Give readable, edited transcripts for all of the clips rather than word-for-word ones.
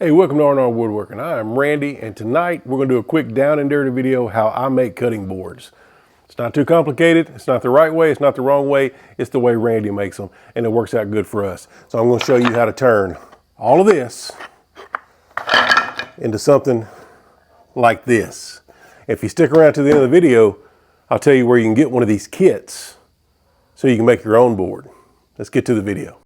Hey, welcome to R&R Woodworking. I am Randy, and tonight we're going to do a quick down and dirty video how I make cutting boards. It's not too complicated. It's not the right way. It's not the wrong way. It's the way Randy makes them, and it works out good for us. So I'm going to show you how to turn all of this into something like this. If you stick around to the end of the video, I'll tell you where you can get one of these kits so you can make your own board. Let's get to the video.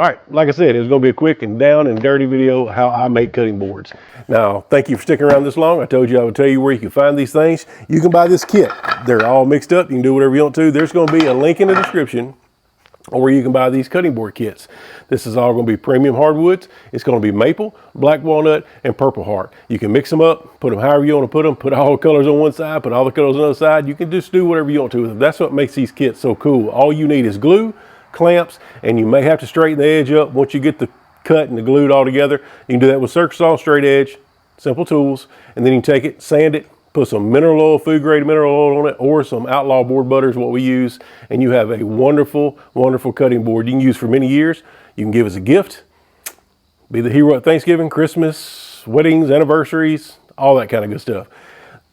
All right, like I said, it's going to be a quick and down and dirty video how I make cutting boards. Now, thank you for sticking around this long. I told you I would tell you where you can find these things. You can buy this kit. They're all mixed up. You can do whatever you want to. There's going to be a link in the description or you can buy these cutting board kits. This is all going to be premium hardwoods. It's going to be maple, black walnut, and purple heart. You can mix them up, put them however you want to put them, put all the colors on one side, put all the colors on the other side. You can just do whatever you want to with them. That's what makes these kits so cool. All you need is glue, clamps, and you may have to straighten the edge up once you get the cut and the glued all together. You can do that with circular saw, straight edge, simple tools, and then you can take it, sand it, put some mineral oil, food grade mineral oil on it, or some Outlaw board butter is what we use, and you have a wonderful, wonderful cutting board you can use for many years. You can give as a gift, be the hero at Thanksgiving, Christmas, weddings, anniversaries, all that kind of good stuff.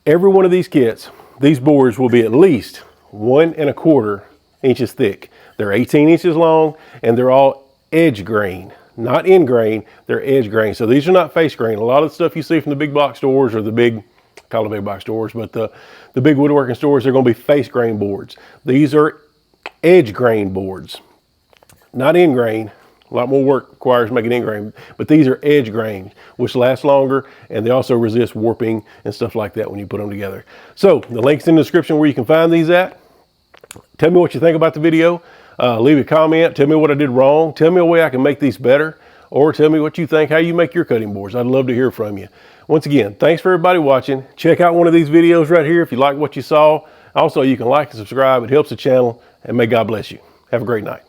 Every one of these kits, these boards will be at least 1 1/4 inches thick. They're 18 inches long, and they're all edge grain. Not end grain, they're edge grain. So these are not face grain. A lot of the stuff you see from the big box stores or the big, call them big box stores, but the big woodworking stores, they're going to be face grain boards. These are edge grain boards, not end grain. A lot more work requires making end grain, but these are edge grain, which last longer, and they also resist warping and stuff like that when you put them together. So the link's in the description where you can find these at. Tell me what you think about the video. Leave a comment. Tell me what I did wrong. Tell me a way I can make these better, or tell me what you think, how you make your cutting boards. I'd love to hear from you. Once again, thanks for everybody watching. Check out one of these videos right here if you like what you saw. Also, you can like and subscribe. It helps the channel, and may God bless you. Have a great night.